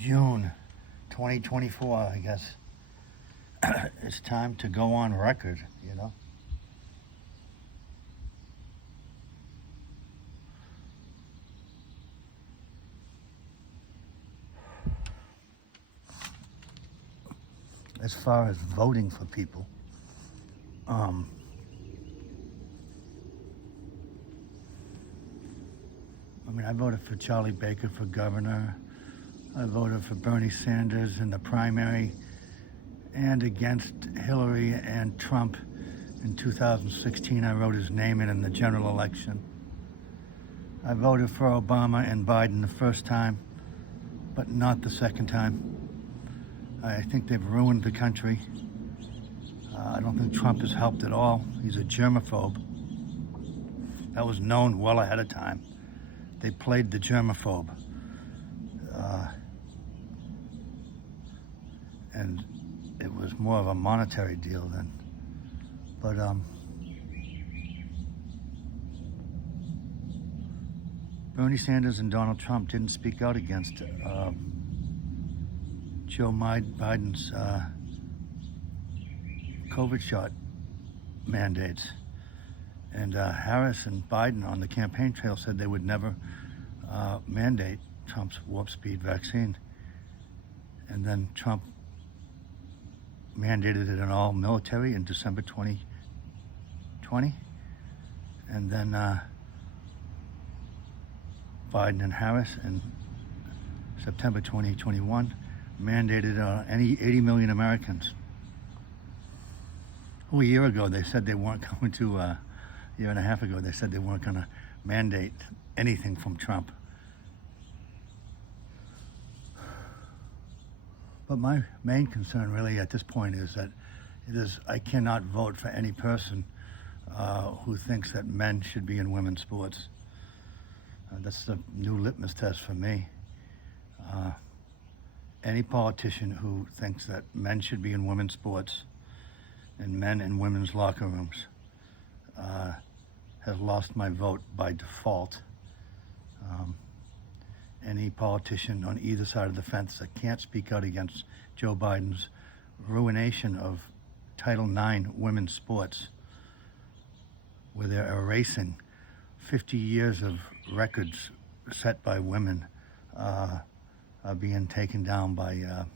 June 2024, I guess. It's time to go on record, you know? As far as voting for people, I mean, I voted for Charlie Baker for governor. I voted for Bernie Sanders in the primary and against Hillary and Trump in 2016. I wrote his name in the general election. I voted for Obama and Biden the first time, but not the second time. I think they've ruined the country. I don't think Trump has helped at all. He's a germaphobe. That was known well ahead of time. They played the germaphobe. And it was more of a monetary deal then. But Bernie Sanders and Donald Trump didn't speak out against Joe Biden's COVID shot mandates. And Harris and Biden on the campaign trail said they would never mandate Trump's warp speed vaccine. And then Trump mandated it in all military in December 2020. And then Biden and Harris in September 2021 mandated any 80 million Americans. A year ago, they said they weren't going to, a year and a half ago, they said they weren't going to mandate anything from Trump. But my main concern really at this point is that I cannot vote for any person who thinks that men should be in women's sports. That's the new litmus test for me. Any politician who thinks that men should be in women's sports and men in women's locker rooms has lost my vote by default. Any politician on either side of the fence that can't speak out against Joe Biden's ruination of Title IX women's sports, where they're erasing 50 years of records set by women, are being taken down by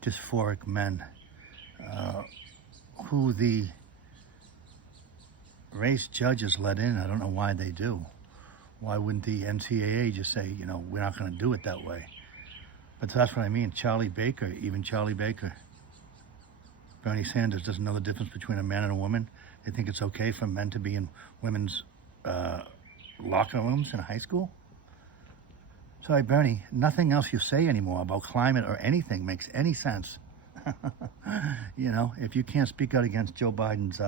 dysphoric men, who the race judges let in. I don't know why they do. Why wouldn't the NCAA just say, you know, we're not going to do it that way? But that's what I mean. Charlie Baker, even Charlie Baker. Bernie Sanders doesn't know the difference between a man and a woman. They think it's okay for men to be in women's locker rooms in high school. Sorry, Bernie, nothing else you say anymore about climate or anything makes any sense. You know, if you can't speak out against Joe Biden's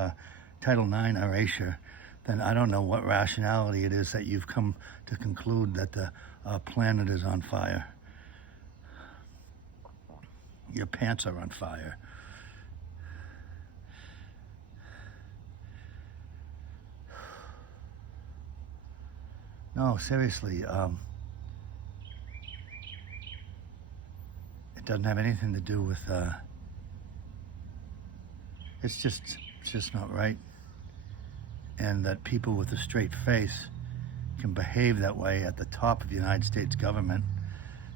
Title IX erasure, then I don't know what rationality it is that you've come to conclude that the planet is on fire. Your pants are on fire. No, seriously, it doesn't have anything to do with, it's just not right. And that people with a straight face can behave that way at the top of the United States government,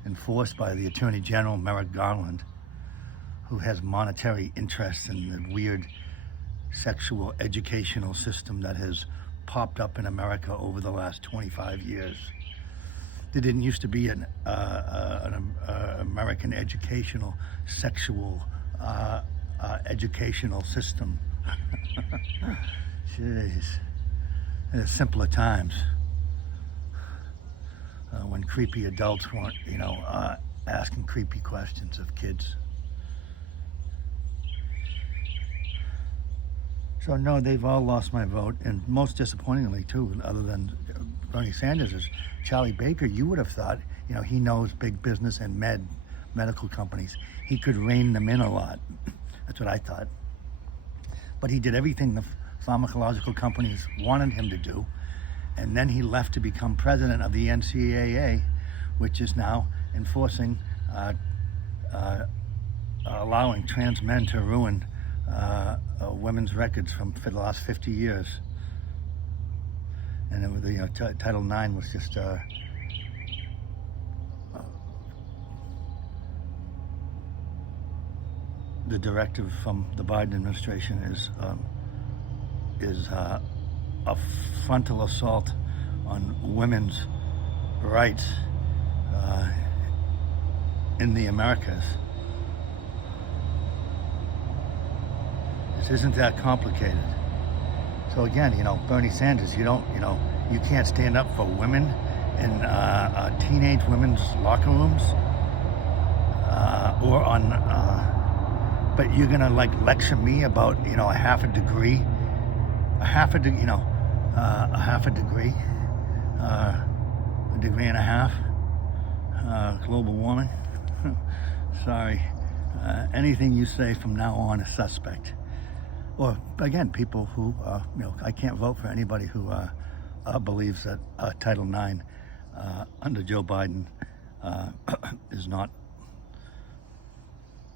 enforced by the Attorney General, Merrick Garland, who has monetary interests in the weird sexual educational system that has popped up in America over the last 25 years. There didn't used to be an American educational sexual educational system. Jeez, in simpler times, when creepy adults weren't, you know, asking creepy questions of kids. So no, they've all lost my vote, and most disappointingly too, other than Bernie Sanders, is Charlie Baker. You would have thought, you know, he knows big business and medical companies. He could rein them in a lot. That's what I thought. But he did everything the pharmacological companies wanted him to do, and then he left to become president of the NCAA, which is now enforcing, allowing trans men to ruin women's records for the last 50 years. And it was, Title IX was just the directive from the Biden administration is a frontal assault on women's rights in the Americas. This isn't that complicated. So again, Bernie Sanders, you can't stand up for women in teenage women's locker rooms, or on, but you're gonna lecture me about a half a degree, a degree and a half, global warming. Sorry, anything you say from now on is suspect. Or again, people who, I can't vote for anybody who believes that Title IX under Joe Biden is not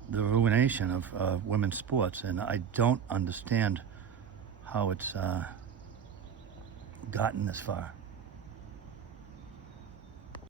the ruination of women's sports. And I don't understand how it's gotten this far.